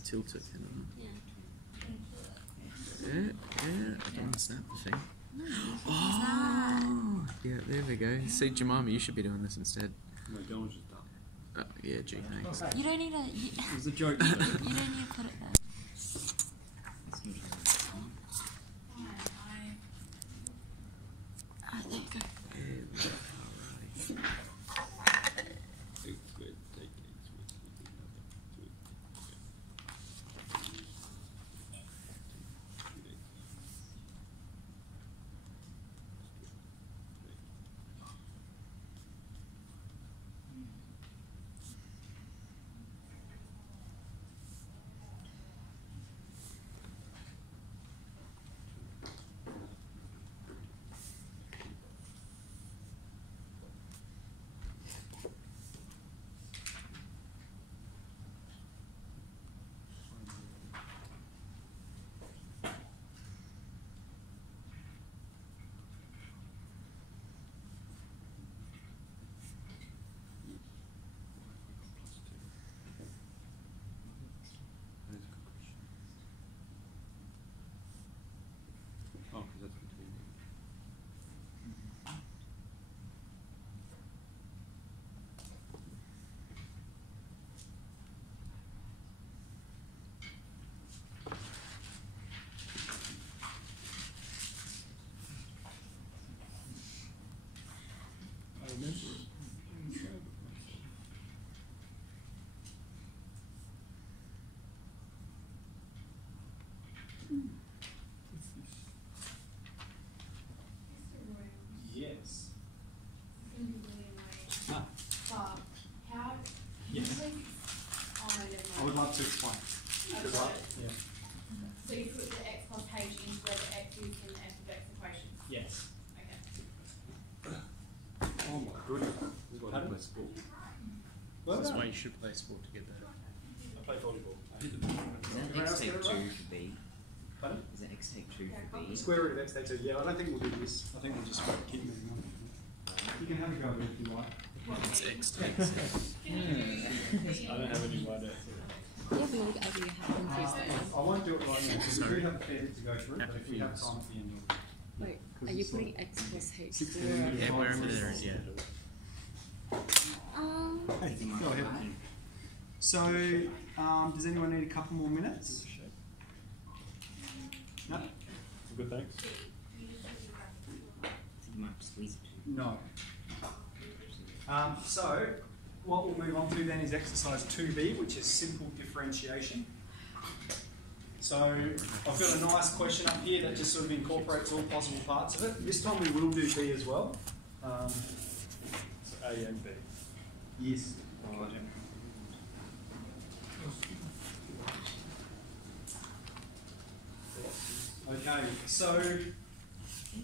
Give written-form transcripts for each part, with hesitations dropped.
and tilt it. Yeah. Yeah, I don't want to snap the thing. No, Oh, yeah, there we go. See, Jemima, you should be doing this instead. My gun was just done. Yeah, gee, thanks. you don't need a. It was a joke. You don't need to put it there. Alright, there you go. There we go. Alright. Oh, because that's between them. I remember it. Yes. Ah, But how? yes. Oh, no, never I would mind. like to explain. I've got it. Yeah. So you put the x plus h into where the x is in the f of x equation. Yes. Okay. Oh my goodness. This is why I play sport. Well That's done. why you should play sport to get that. I play volleyball. I hit the ball. Is Everyone that else x get take it 2 right? for b? Pardon? Is that x take 2 for b? Square root of x take 2. Yeah, I don't think we'll do this. I think we'll just keep moving on. You can have a go at it if you like. It's X takes. I don't have any wide X. You have no idea how confused I am. I won't do it right now because we Sorry. do have a fair bit to go through, but if we have time at the end, we'll. Wait, are you putting x plus h? 16. Yeah, wherever there is, yeah. Hey, go ahead. So, does anyone need a couple more minutes? No? Good, thanks. You might squeeze it too. No. So, what we'll move on to then is exercise 2b, which is simple differentiation. So, I've got a nice question up here that just sort of incorporates all possible parts of it. This time we will do b as well. So a and b. Yes. Okay, so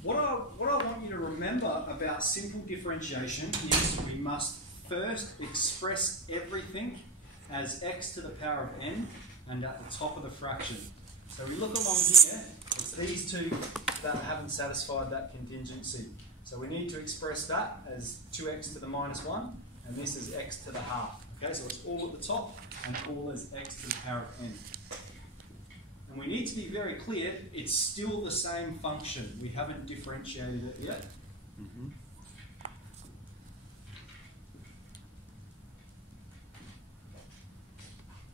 what I want you to remember about simple differentiation is we must first express everything as x to the power of n and at the top of the fraction. So we look along here, it's these two that haven't satisfied that contingency. So we need to express that as 2x to the minus 1, and this is x to the half. Okay, so it's all at the top and all as x to the power of n. And we need to be very clear, it's still the same function. We haven't differentiated it yet.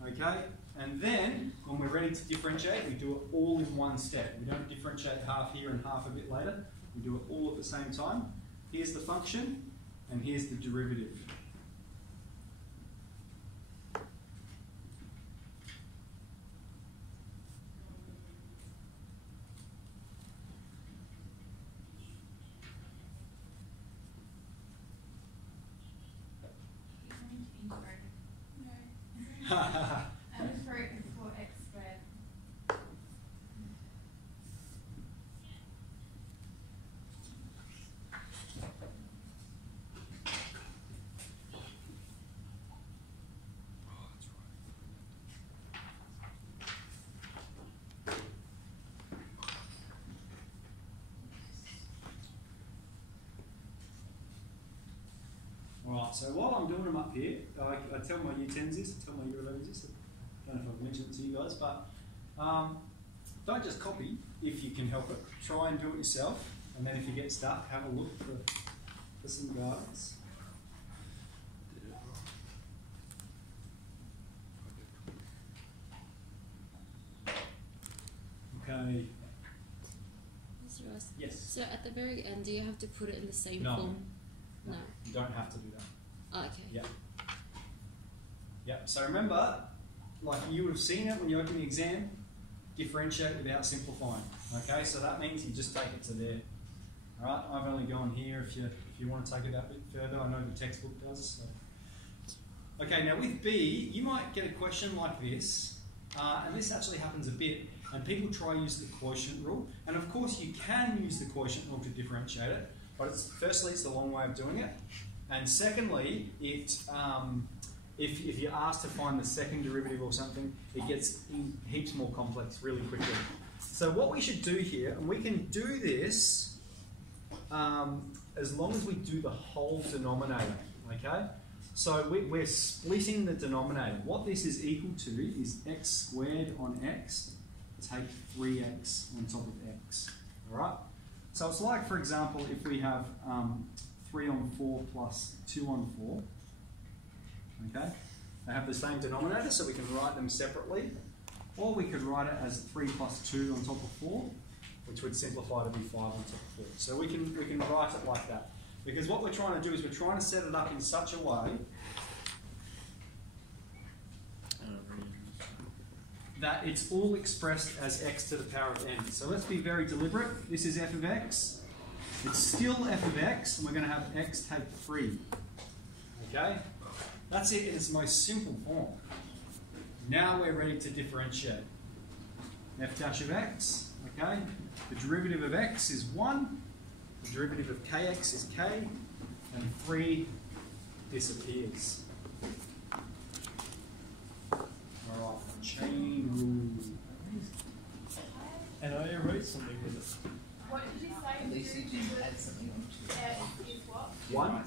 Okay, and then when we're ready to differentiate, we do it all in one step. We don't differentiate half here and half a bit later. We do it all at the same time. Here's the function, and here's the derivative. And it's for x squared. Alright, so while I'm doing them up here, I tell my year 10s this, I tell my year 11s this, don't know if I've mentioned it to you guys, but don't just copy if you can help it. Try and do it yourself, and then if you get stuck, have a look for some guidance. Okay. Mr. Ross. Yes. So at the very end, do you have to put it in the same No. form? No. You don't have to do that. Oh, okay. Yeah. Yep. So remember, like you would have seen it when you open the exam, differentiate without simplifying. Okay, so that means you just take it to there. All right. I've only gone here. If you want to take it that bit further, I know the textbook does. So. Okay. Now with B, you might get a question like this, and this actually happens a bit. And people try to use the quotient rule, and of course you can use the quotient rule to differentiate it. But firstly, it's the long way of doing it, and secondly, if you're asked to find the second derivative or something, it gets heaps more complex really quickly. So what we should do here, and we can do this as long as we do the whole denominator, okay? So we're splitting the denominator. What this is equal to is x squared on x, take 3x on top of x, all right? So it's like, for example, if we have 3 on 4 plus 2 on 4, okay? They have the same denominator, so we can write them separately, or we could write it as 3 plus 2 on top of 4, which would simplify to be 5 on top of 4. So we can write it like that. Because what we're trying to do is we're trying to set it up in such a way that it's all expressed as x to the power of n. So let's be very deliberate. This is f of x. It's still f of x, and we're going to have x take 3. Okay? That's it in its most simple form. Now we're ready to differentiate. F dash of x, okay? The derivative of x is 1. The derivative of kx is k. And 3 disappears. Alright, chain rule. And I erased something with it. What did you say? At least you didn't add something onto it. Is what? 1.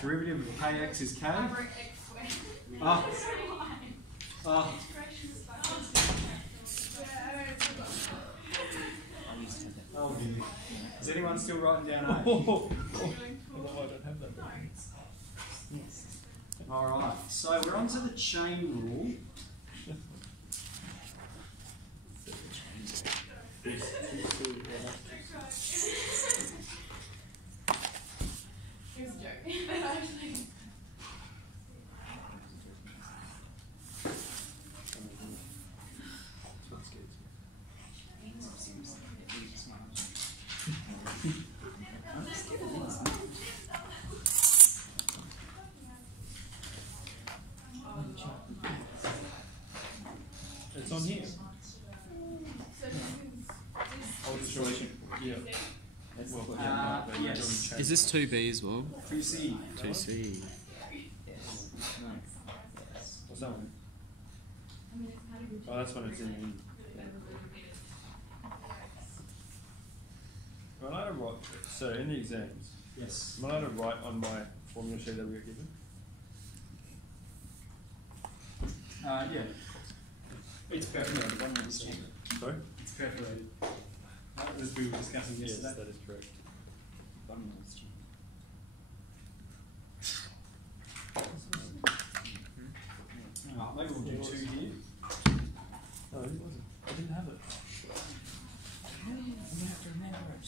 Derivative of kx is k. I wrote x squared. Ah. Oh dear. Is anyone still writing down A? Oh, I don't have that. Yes. Alright, so we're on to the chain rule. It was a joke. Actually. It's on here. So Oh, the relation. Yeah. Well, Yes. Is this 2B as well? 2C. 2C. What's that one? Oh, that's when it's in. Am I allowed to write? So in the exams, Yes. am I allowed to write on my formula sheet that we were given? Yeah. It's perforated. Sorry? It's perforated. As we were discussing Yes, yesterday. that is correct. Maybe we'll do 2 here. No, it wasn't. I didn't have it. You have to remember it.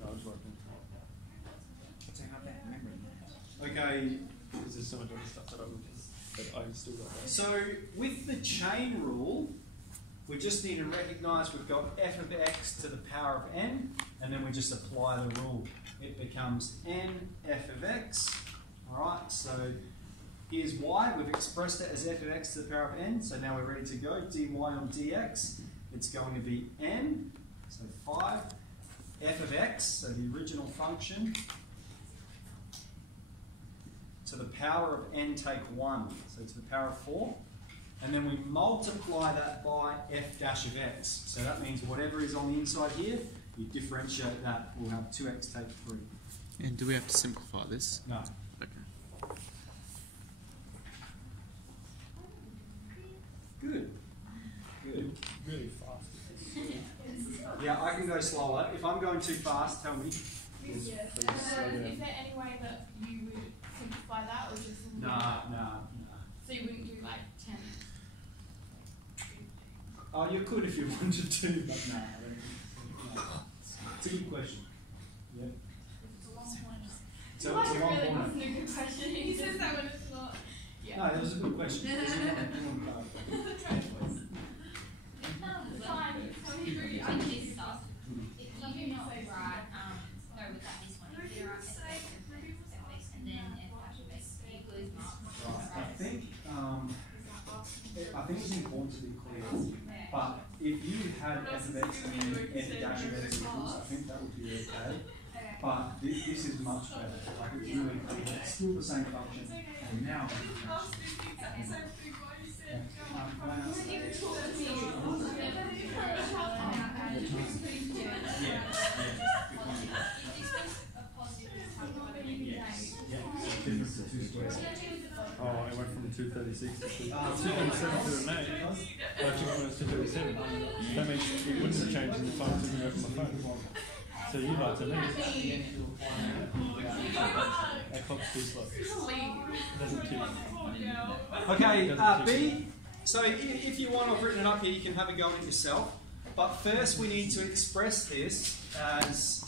No, I was writing. So how about remembering that? Okay, Because there's so much other stuff that I still got that. so with the chain rule, we just need to recognise we've got f of x to the power of n, and then we just apply the rule. It becomes n f of x. Alright, so here's y. We've expressed it as f of x to the power of n, so now we're ready to go. dy on dx, it's going to be n, so 5. F of x, so the original function, to the power of n take 1, so to the power of 4. And then we multiply that by f dash of x. So that means whatever is on the inside here, you differentiate that. We'll have 2x take 3. And do we have to simplify this? No. Okay. Good. Good. Really fast. Yeah, I can go slower. If I'm going too fast, tell me. Is there any way that you would simplify that, or just Nah. So you wouldn't do like 10? Oh, you could if you wanted to, but no. It's a good question. Yeah. It's a long one. So it's a long really one. wasn't a good question. He says that when it's not. Yeah. No, that was a good question. Fine. I need stuff. If you do not write, go without this one. If you write and then equals marks. I think it's important to be clear. But if you had f of x and then f dash of x equals, I think that would be okay. But this is much better. Like it's really clear. It's still the same function. And now. Oh, it went from 236 to 237 to an 8. I took it was 237. That means it wouldn't have changed in the time it took me from my phone. So you like to me. That clock's too slow. It doesn't tick. Okay, B. So if you want, I've written it up here, you can have a go at it yourself. But first we need to express this as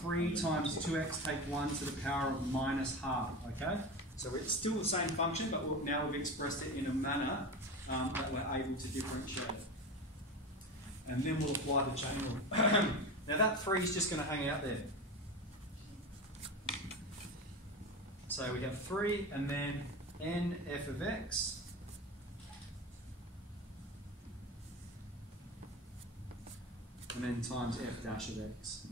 3 times 2x take 1 to the power of minus half, okay? So it's still the same function, but now we've expressed it in a manner that we're able to differentiate it. And then we'll apply the chain rule. Now that 3 is just going to hang out there. So we have 3 and then n f of x. And then times f dash of x.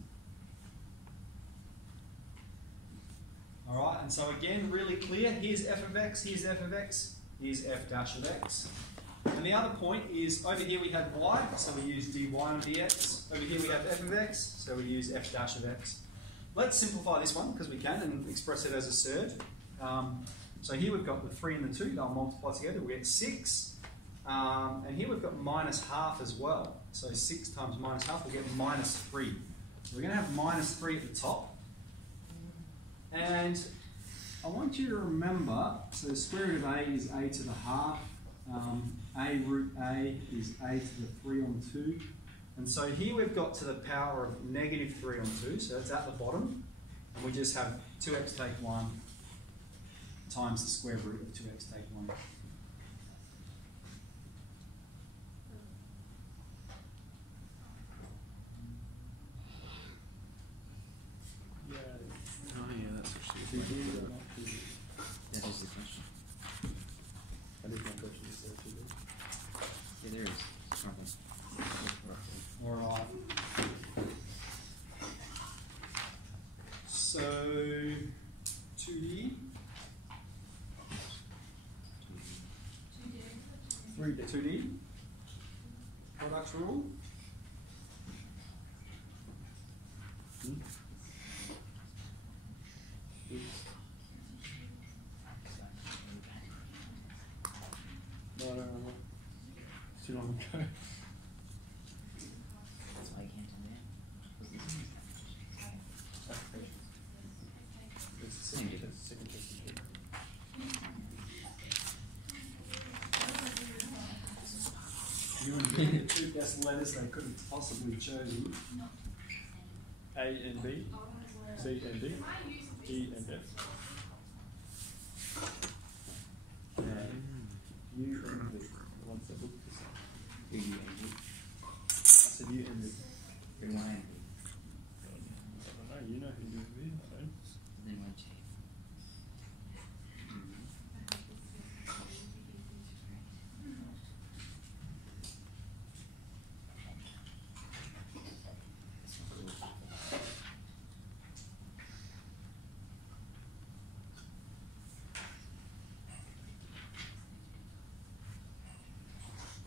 Alright, and so again, really clear. Here's f of x, here's f of x, here's f dash of x. And the other point is, over here we have y, so we use dy on dx. Over here we have f of x, so we use f dash of x. Let's simplify this one, because we can, and express it as a surd. So here we've got the 3 and the 2, they'll multiply together, we get 6. And here we've got minus half as well. So 6 times minus half, we'll get minus 3. So we're going to have minus 3 at the top. And I want you to remember, so the square root of a is a to the half. A root a is a to the 3 on 2. And so here we've got to the power of negative 3 on 2, so it's at the bottom. And we just have 2x take 1 times the square root of 2x take 1. Oh yeah, that's actually Is it here or not? that is the question. That is my question. Is there two there? Yeah, there is. Okay. Alright. So 2D. 2D. Product rule. No, I don't remember. It's too long ago. That's why you can't tell me that. It's the second test. You and B, the two best letters they could have possibly chosen. A and B, C and D, E and F. U and V. What's the book? U and V. I said U and V. Then Y and V. I don't know. You know who you V. I don't. Then Y J.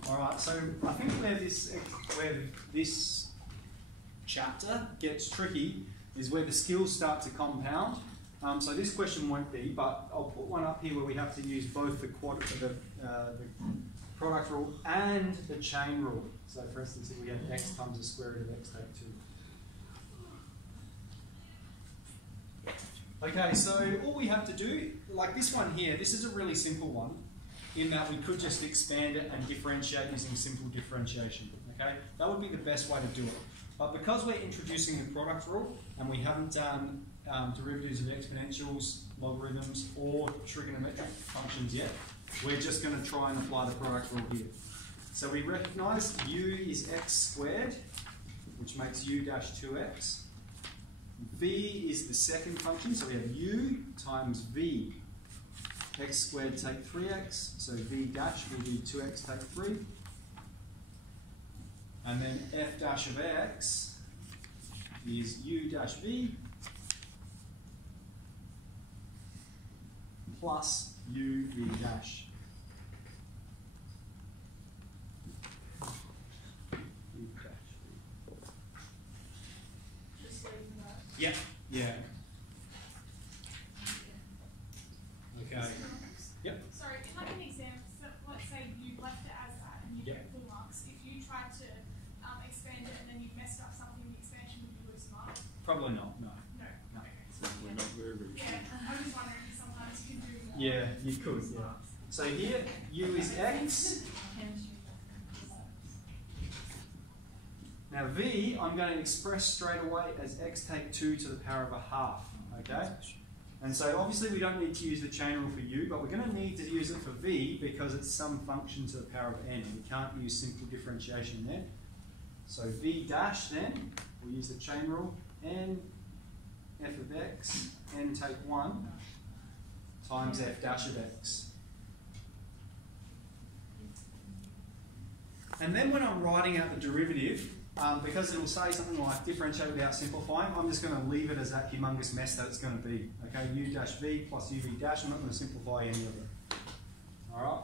Alright, so I think where this chapter gets tricky is where the skills start to compound. So this question won't be, but I'll put one up here where we have to use both the product rule and the chain rule. So for instance, if we have x times the square root of x take 2. Okay, so all we have to do, like this one here, this is a really simple one in that we could just expand it and differentiate using simple differentiation. Okay, that would be the best way to do it. But because we're introducing the product rule and we haven't done derivatives of exponentials, logarithms, or trigonometric functions yet, we're just going to try and apply the product rule here. So we recognise u is x squared, which makes u dash 2x. V is the second function, so we have u times v. X squared take 3x, so v dash will be 2x take 3. And then f dash of x is u dash v plus u v dash. Just leaving that. Yeah. Yeah. Okay. Yep. Sorry, like an example, so let's say you left it as that and you Yep. get full marks. If you tried to expand it and then you messed up something in the expansion, would you lose marks? Probably not, no. No. No. Okay. We're not very, very Yeah, I'm just wondering if sometimes you can do more. Yeah, you could, yeah. So here, u is x. Now v, I'm going to express straight away as x take 2 to the power of a half, okay? And so obviously we don't need to use the chain rule for u, but we're going to need to use it for v because it's some function to the power of n. We can't use simple differentiation there. So v dash then, we'll use the chain rule, n f of x, n take 1, times f dash of x. And then when I'm writing out the derivative, because it will say something like differentiate without simplifying, I'm just going to leave it as that humongous mess that it's going to be. Okay, u dash v plus u v dash, I'm not going to simplify any of it. Alright,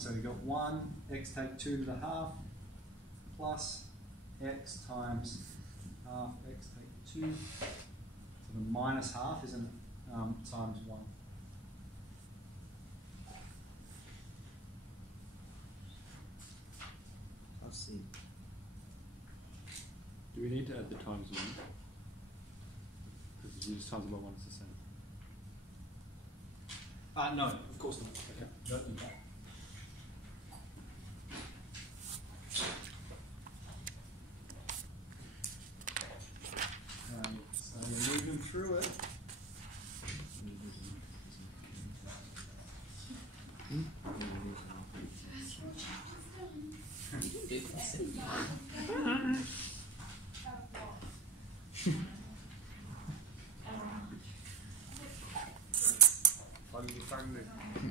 so we've got 1, x take 2 to the half, plus x times half, x take 2, so the minus half, isn't it, times 1. I'll see. Do we need to add the times 1? Because you just times by 1 is the same. No, of course not. Okay. Don't do that. So we're moving through it.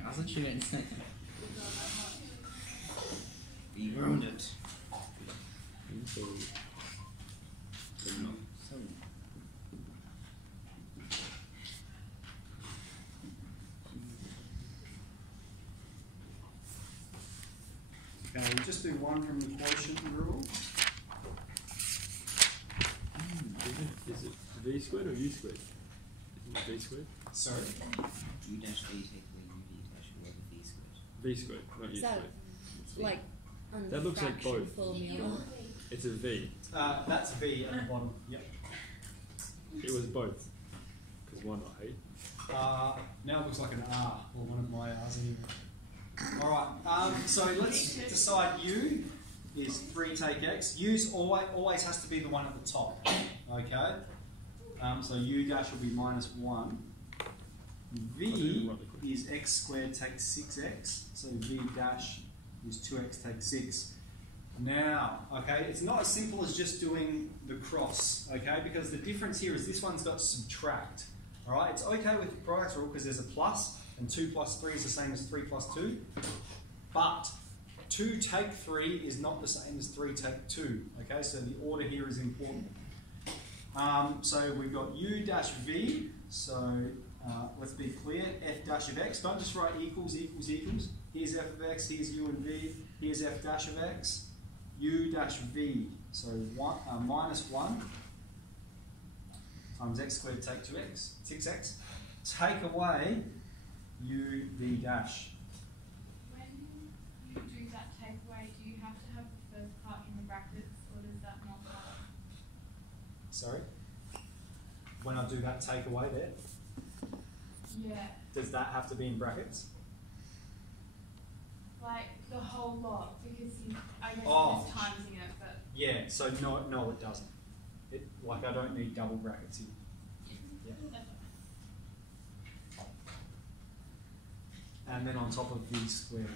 I thought you meant you ruined it. Okay, we'll just do one from the quotient rule. Is it v squared or u squared? Isn't it v squared? Sorry. U dash v take away u v dash over v squared. V squared, not u Is that squared. like on That the looks like fraction both. formula? It's a v. That's v at the bottom. Yep. It was both. Because why not 8? Now it looks like an R, or one of my R's anyway. Alright, so let's decide u is 3 take x. U's always has to be the one at the top. Okay? So u dash will be minus 1. V is x squared take 6x. So v dash is 2x take 6. Now, okay, it's not as simple as just doing the cross, okay, because the difference here is this one's got subtract. Alright, it's okay with the product rule because there's a plus, and 2 plus 3 is the same as 3 plus 2. But 2 take 3 is not the same as 3 take 2. Okay, so the order here is important. So we've got u dash v, so let's be clear, f dash of x. Don't just write equals, equals, equals. Here's f of x, here's u and v, here's f dash of x, u dash v. So minus 1 times x squared take 2x, 6x. Take away u v dash. When you do that that takeaway there? Yeah. Does that have to be in brackets? Like the whole lot, because I guess Oh. there's timesing it, but Yeah, so no, it doesn't. Like, I don't need double brackets here. Yeah. And then on top of the square.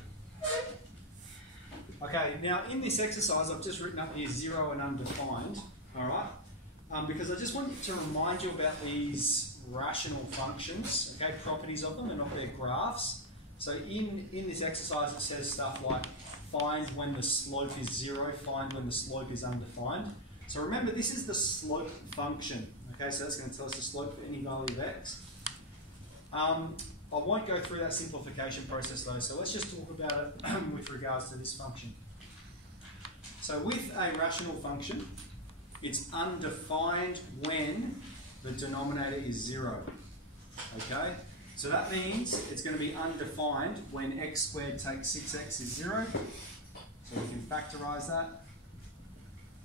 Okay, now in this exercise, I've just written up here 0 and undefined, alright? Because I just want to remind you about these rational functions, okay, properties of them and of their graphs. So in this exercise, it says stuff like find when the slope is 0, find when the slope is undefined. So remember, this is the slope function, okay, so that's going to tell us the slope for any value of x. I won't go through that simplification process though, so let's just talk about it with regards to this function. So with a rational function, it's undefined when the denominator is 0. Okay? So that means it's going to be undefined when x squared takes 6x is 0. So we can factorise that.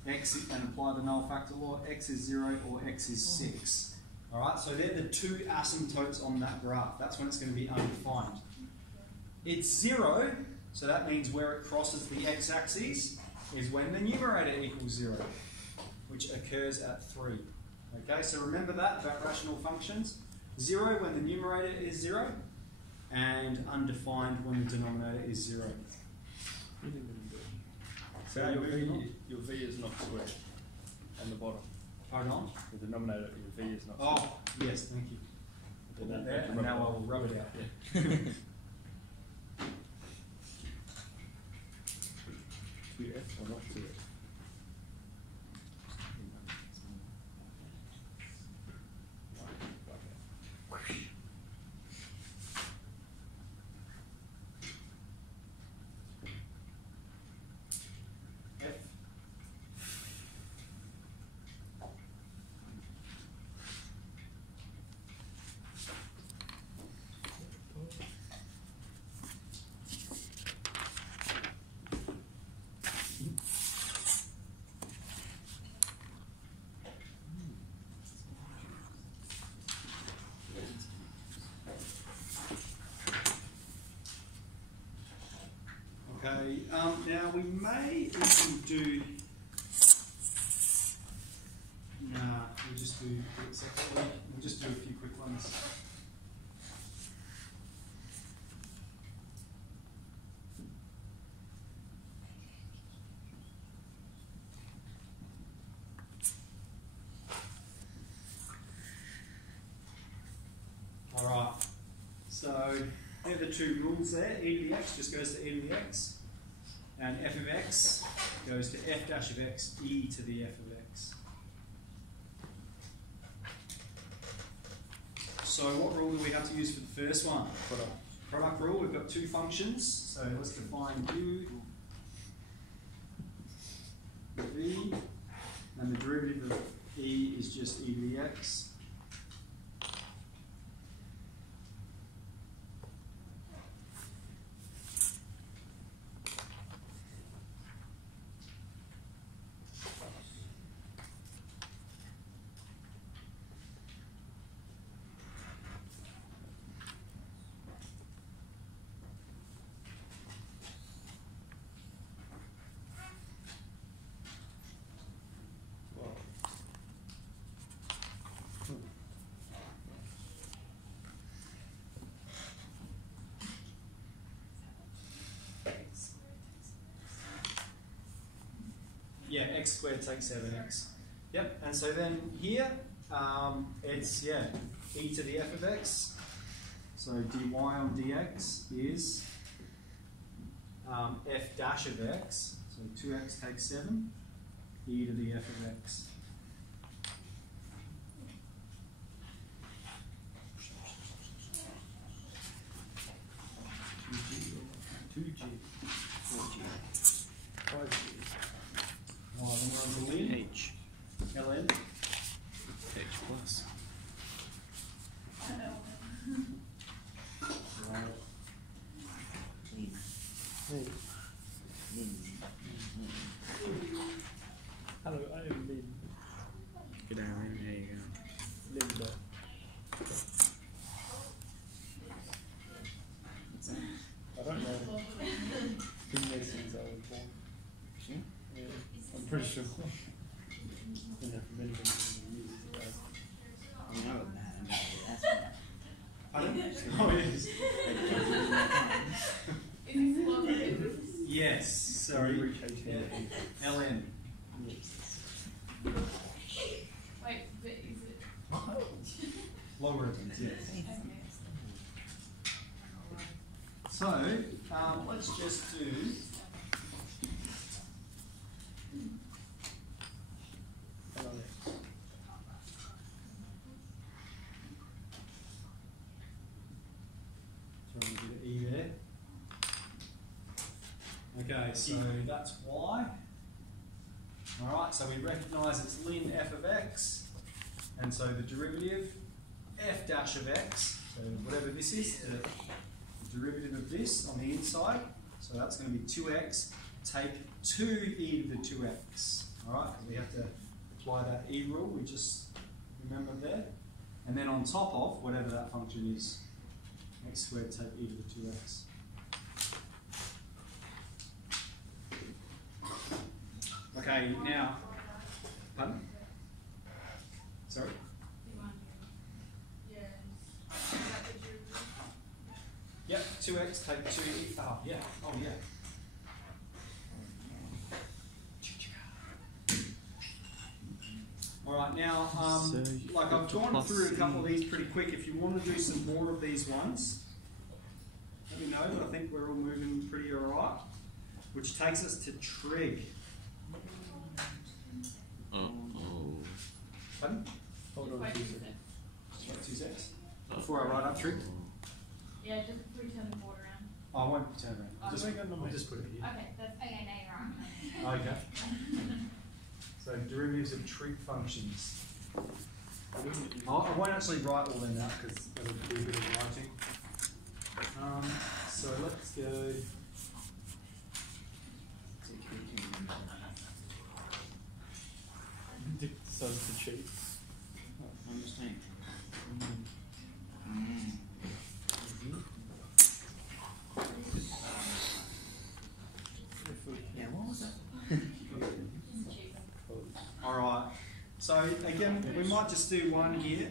X and apply the null factor law. X is 0 or x is 6. Alright, so they're the two asymptotes on that graph. That's when it's going to be undefined. It's 0, so that means where it crosses the x-axis is when the numerator equals 0, which occurs at 3. Okay, so remember that about rational functions. 0 when the numerator is 0, and undefined when the denominator is 0. So your v is not squared on the bottom. Hold on. The denominator, your v is not squared. Oh, yes, thank you. Put that there, and now I will rub it out. Yeah. 2f or not 2f? Okay, now we may even do. Nah, we'll just do it separately. We'll just do a few quick ones. Alright, so here are the two rules there. E to the x just goes to e to the x, and f of x goes to f dash of x, e to the f of x. So what rule do we have to use for the first one? Product rule. We've got two functions, so let's define u, v, and the derivative of e is just e to the x. Yeah, x squared takes 7x. Yep, and so then here, it's, yeah, e to the f of x. So dy on dx is f dash of x. So 2x takes 7, e to the f of x. H. ln. H plus. Hello, I am Lynn. Good day, Lynn. There you go. Linda. pretty sure. Been there for many years. You know that. That's what. Pardon? Oh, yes. Yes, sorry. LN. Wait, but is it? Logarithms, yes. So, let's just do. Trying to get an E there. Okay, so that's Y. Alright, so we recognise it's ln f of x, and so the derivative f dash of x, so whatever this is, the derivative of this on the inside, so that's going to be 2x, take 2e to the 2x. Alright, because we have to apply that e rule we just remembered there. And then on top of whatever that function is, x squared take e to the 2x. Okay, now, pardon? Sorry? Yep, 2x take 2e. Oh, yeah. Oh, yeah. Alright, now, like I've gone through a couple of these pretty quick. If you want to do some more of these ones, let me know, but I think we're all moving pretty alright. Which takes us to trig. Pardon? Hold on. 2 seconds. Before I write up trig. Yeah, just return the board around. I won't turn around. I'll just put it here. Okay, that's Okay, now you're right. Okay. So derivatives of trig functions. I won't actually write all them out because that'll be a bit of writing. So let's go. Decided to cheat. I understand. Yeah, what was that? Alright. So again, we might just do one here.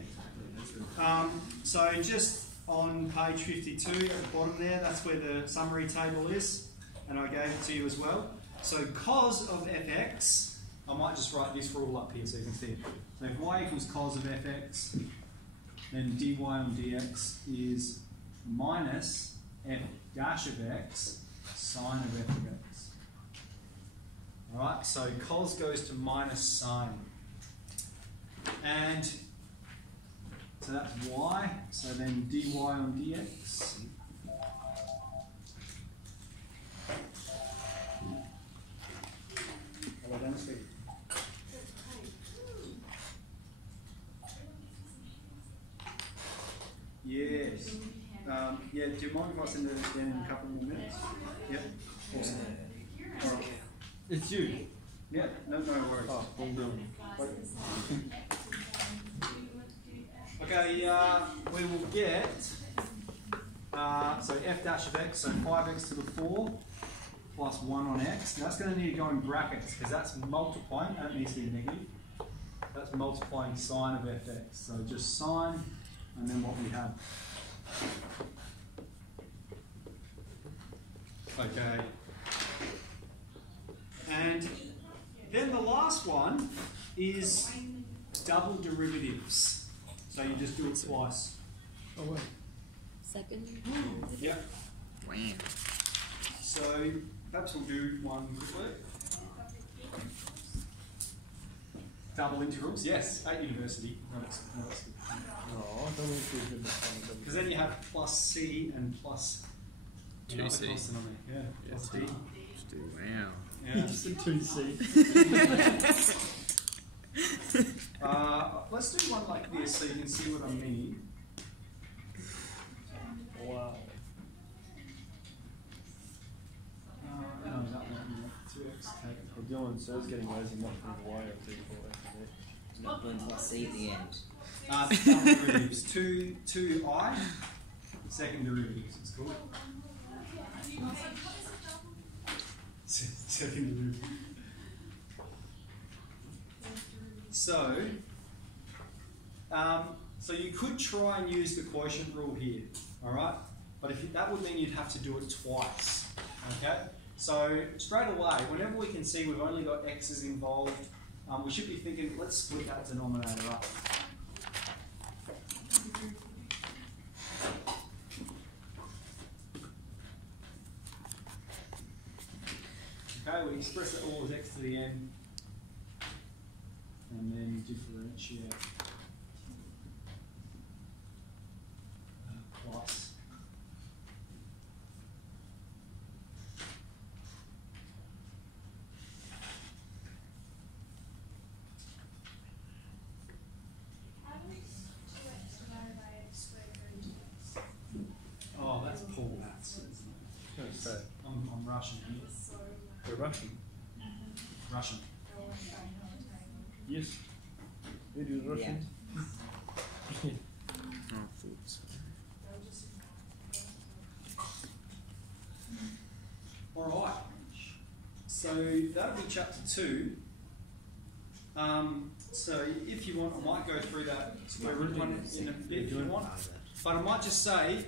So just on page 52 at the bottom there, that's where the summary table is, and I gave it to you as well. So cos of fx, I might just write this rule up here so you can see it. So if y equals cos of fx, then dy on dx is minus f dash of x sine of f of x. Alright, so cos goes to minus sine. And so that's y, so then dy on dx. Hello, Dennis. Yes. Yeah, do you mind if I send it in a couple more minutes? Yep. Awesome. All right. It's you. Yeah, no worries. Oh, well done. Okay, we will get, so f dash of x, so 5x to the 4 plus 1 on x. Now that's going to need to go in brackets because that's multiplying, that needs to be negative. That's multiplying sine of fx. So just sine and then what we have. Okay. And then the last one is double derivatives. So you just do it twice. Oh, wait. Second. Yep. Wow. So perhaps we'll do one quickly. Double integrals, yes, at university. No, it's Oh, I don't know if you're good at because then you have plus C and plus another 2C. constant on there. Yeah, plus D. Wow. Yeah. Just a 2C. Let's do one like this so you can see what I mean. Wow. No, that one. 2x take. Well, Dylan says getting lazy not putting Y up there for it. Not putting plus C at the end. Double derivatives. 2I. Second derivatives, it's called. Second derivative. So you could try and use the quotient rule here, all right? But that would mean you'd have to do it twice, okay? So straight away, whenever we can see we've only got x's involved, we should be thinking, let's split that denominator up. Okay, we express it all as x to the n, and then differentiate plus. How do we 2x divided by x squared root of x? Oh, that's poor maths. So, I'm Russian here. we're Russian. Russian. Yes. It is Russian. Oh, I thought so. All right. So that'll be chapter 2. So if you want, I might go through that square root one in a bit if you want. But I might just say,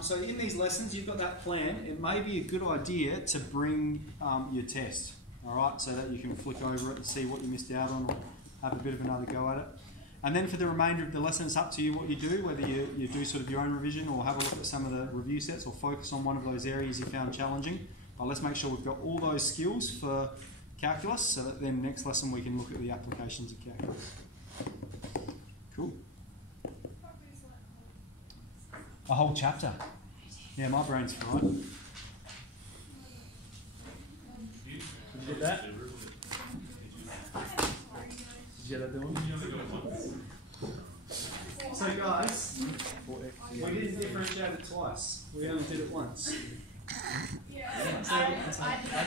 so in these lessons, you've got that plan. It may be a good idea to bring your test, all right, so that you can flick over it and see what you missed out on or have a bit of another go at it. And then for the remainder of the lesson, it's up to you what you do, whether you do sort of your own revision or have a look at some of the review sets or focus on one of those areas you found challenging. But let's make sure we've got all those skills for calculus so that then next lesson we can look at the applications of calculus. Cool. A whole chapter. Yeah, my brain's fried. Did you get that? Did you get that one? So guys, we didn't differentiate it twice. We only did it once. Yeah. I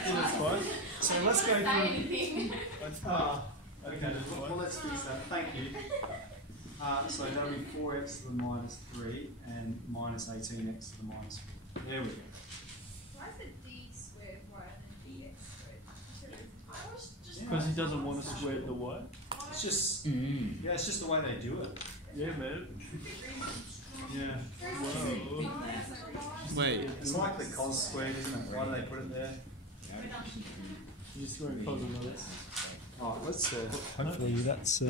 did it twice. So let's go through. anything. Okay, well let's fix that. Thank you. So that'll be 4x to the minus 3 and minus 18x to the minus 4. There we go. Why is it d squared y and dx squared? I was just Because he doesn't want to square the y. It's just, yeah, it's just the way they do it. Yeah, man. Yeah. Whoa. Wait, It's like the cos squared, isn't it? Why do they put it there? You're just throwing cos on this. Alright, let's hopefully that's